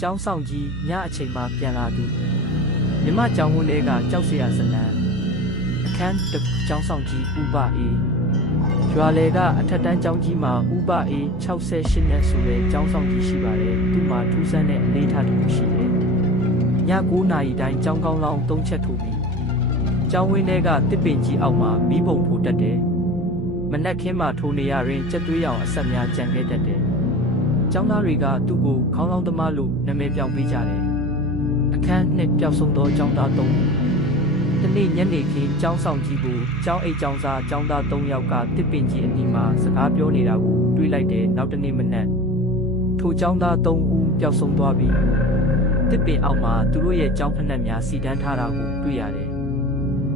ကျောင်းဆောင်ကြီးညအချိန်မှပြန်လာသူမြမကျောင်းဝန်းထဲကကြောက်စရာဇလံအခန်းတစ်ကျောင်းဆောင်ကြီးဥပအေးရွာလေကအထက်တန်းကျောင်းကြီးမှာဥပအေး68နှစ်ဆိုတဲ့ကျောင်းဆောင်ကြီးရှိပါတယ်သူ့မှာထူးဆန်းတဲ့အနေအထားတစ်ခုရှိတယ်ည9 နာရီတိုင်းကျောင်းကောင်းလောင်း3ချက်ထိုးပြီးကျောင်းဝင်းထဲကတစ်ပင်ကြီးအောက်မှာမီးပုံထိုးတတ်တယ်မနက်ခင်းမှာထိုးနေရရင်ကြက်သွေးရောင်အဆက်များကြံခဲ့တတ်တယ်ကျောင်းသားတွေကသူ့ကိုခေါင်းလောင်းသမားလို့နာမည်ပြောင်းပေးကြတယ်အခန်းနှစ်ပျောက်ဆုံးသောကျောင်းသား3ဦးတနေ့ညနေခင်းကျောင်းဆောင်ကြီးကိုကျောင်းအိတ်ကျောင်းသားကျောင်းသား3ယောက်ကတစ်ပင်ကြီးအနီးမှာစကားပြောနေတာကိုတွေ့လိုက်တယ်နောက်တနေ့မနက်ထိုကျောင်းသား3ဦးပျောက်ဆုံးသွားပြီးတစ်ပင်အောက်မှာသူတို့ရဲ့ကျောင်းဖက်နှက်များစီတန်းထားတာကိုတွေ့ရတယ်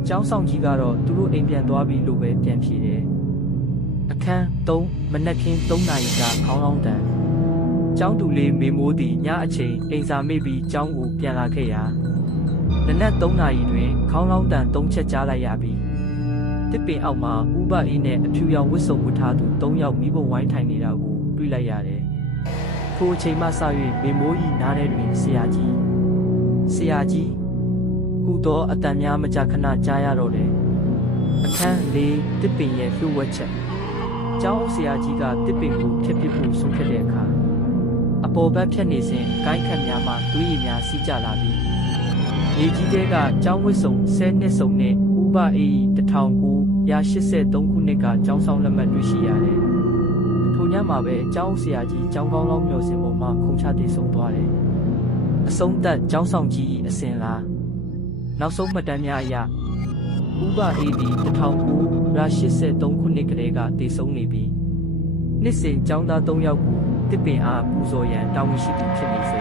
ကျောင်းဆောင်ကြီးကတော့သူတို့အိမ်ပြန်သွားပြီလို့ပဲပြန်ဖြေတယ်အခန်း3မနက်ခင်း3 နာရီကခေါင်းလောင်းတန်ကျောင်းသူလေးမေမိုးသည်ညအချိန်အိမ်စာမေ့ပြီးကျောင်းကိုပြန်လာခဲ့ရာနနက်3 နာရီတွင်ခေါင်းလောင်းတန်3ချက်ကြားလိုက်ရပြီးတစ်ပင်အောက်မှာဥပအေးနဲ့အဖြူရောင်ဝတ်စုံဝတ်ထားသူ3ယောက်မိဘဝိုင်းထိုင်နေတာကိုတွေ့လိုက်ရတယ်ထိုအချိန်မှစ၍မေမိုး၏နားထဲတွင်ဆရာကြီးဟူသောအတန်များမကြာခဏကြားရတော့တယ်အခန်း4တစ်ပင်ရဲ့လှုပ်ဝက်ချက်ကျောင်းဆရာကြီးကတစ်ပင်ကိုဖျက်ပစ်ဖို့ဆုံးဖြတ်တဲ့အခါအပေါ်ဘက်ဖြတ်နေစဉ်ကိုင်းခတ်များမှသွေးရည်များစီးကျလာပြီးမြေကြီးတဲကကျောင်းဝတ်စုံ10 နှစ်စုံနဲ့ဥပအေး1983 ခုနှစ်ကကျောင်းဆောင်လက်မှတ်တွေ့ရှိရတယ်ထိုညမှာပဲကျောင်းဆရာကြီးကျောင်းကောင်းလောင်းမျှော်စင်ပေါ်မှာခုန်ချတည်ဆုံသွားတယ်အဆုံးသက်ကျောင်းဆောင်ကြီးအစဉ်လားနောက်ဆုံးမှတ်တမ်းများအရဥပအေးဒီ1983 ခုနှစ်ကလေးကတည်ဆုံနေပြီးနှစ်စဉ်ကျောင်းသား3ယောက်ကိုတစ်ပင်အားပူဇော်ရန်တာဝန်ရှိသူဖြစ်နေစေ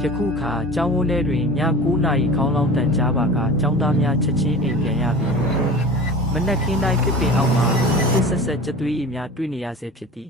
ယခုအခါကျောင်းဝန်းထဲတွင်ည9 နာရီခေါင်းလောင်းတန်ကြားပါကကျောင်းသားများချက်ချင်းအိမ်ပြန်ရပြီးမနက်ခင်းတိုင်းတစ်ပင်အောက်မှာဆက်ကြက်သွေးရည်များတွေ့နေရဆဲဖြစ်သည်